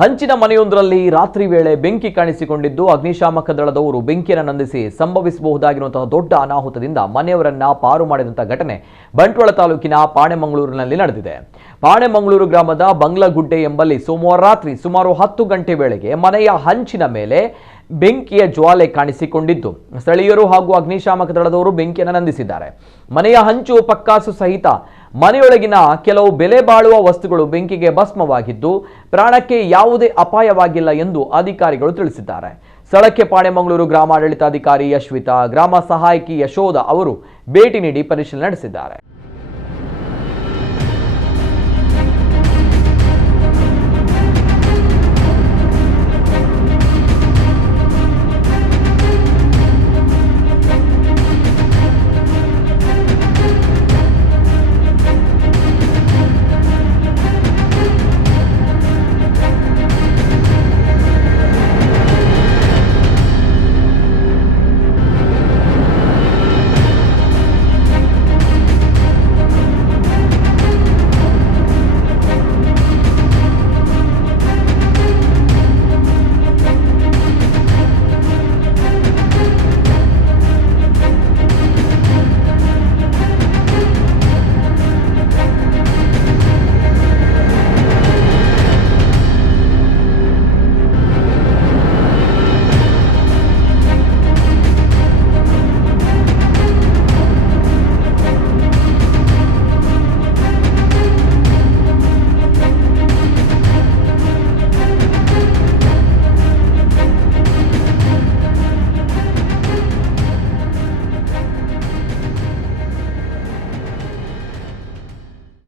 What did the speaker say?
ಹಂಚಿನ ಮನೆಯೊಂದರಲ್ಲಿ ರಾತ್ರಿ ವೇಳೆ ಬೆಂಕಿ ಕಾಣಿಸಿಕೊಂಡಿದ್ದು ಅಗ್ನಿಶಾಮಕ ದಳದವರು ಬೆಂಕಿಯನ್ನು ನಂದಿಸಿ ಸಂಭವಿಸಬಹುದಾಗಿರುವಂತಹ ದೊಡ್ಡ ಅನಾಹುತದಿಂದ ಮನೆಯವರನ್ನ ಪಾರು ಮಾಡಿದಂತಹ ಘಟನೆ ಬಂಟ್ವಾಳ ತಾಲೂಕಿನ ಪಾಣೆಮಂಗಳೂರಿನಲ್ಲಿ ನಡೆದಿದೆ. ಪಾಣೆಮಂಗಳೂರು ಗ್ರಾಮದ ಬಂಗ್ಲಗುಡ್ಡೆ ಎಂಬಲ್ಲಿ ಸೋಮವಾರ ರಾತ್ರಿ ಸುಮಾರು 10 ಗಂಟೆ ವೇಳೆಗೆ ಮನೆಯ ಹಂಚಿನ ಮೇಲೆ ಬೆಂಕಿಯ ಜ್ವಾಲೆ ಕಾಣಿಸಿಕೊಂಡಿದ್ದು ಸ್ಥಳೀಯರು ಹಾಗೂ ಅಗ್ನಿಶಾಮಕ ದಳದವರು ಬೆಂಕಿಯನ್ನು ನಂದಿಸಿದ್ದಾರೆ. ಮನೆಯ ಹಂಚು ಪಕ್ಕಾಸು ಸಹಿತ ಮನೆಯೊಳಗಿನ ಕೆಲವು ಬೆಲೆ ಬಾಳುವ ವಸ್ತುಗಳು ಬೆಂಕಿಗೆ ಭಸ್ಮವಾಗಿದ್ದು ಪ್ರಾಣಕ್ಕೆ ಯಾವುದೇ ಅಪಾಯವಾಗಿಲ್ಲ ಎಂದು ಅಧಿಕಾರಿಗಳು ತಿಳಿಸಿದ್ದಾರೆ. ಸ್ಥಳಕ್ಕೆ ಪಾಣೆಮಂಗಳೂರು ಗ್ರಾಮಾಡಳಿತಾಧಿಕಾರಿ ಯಶ್ವಿತಾ, ಗ್ರಾಮ ಸಹಾಯಕಿ ಯಶೋಧ ಅವರು ಭೇಟಿ ನೀಡಿ ಪರಿಶೀಲನೆ ನಡೆಸಿದ್ದಾರೆ.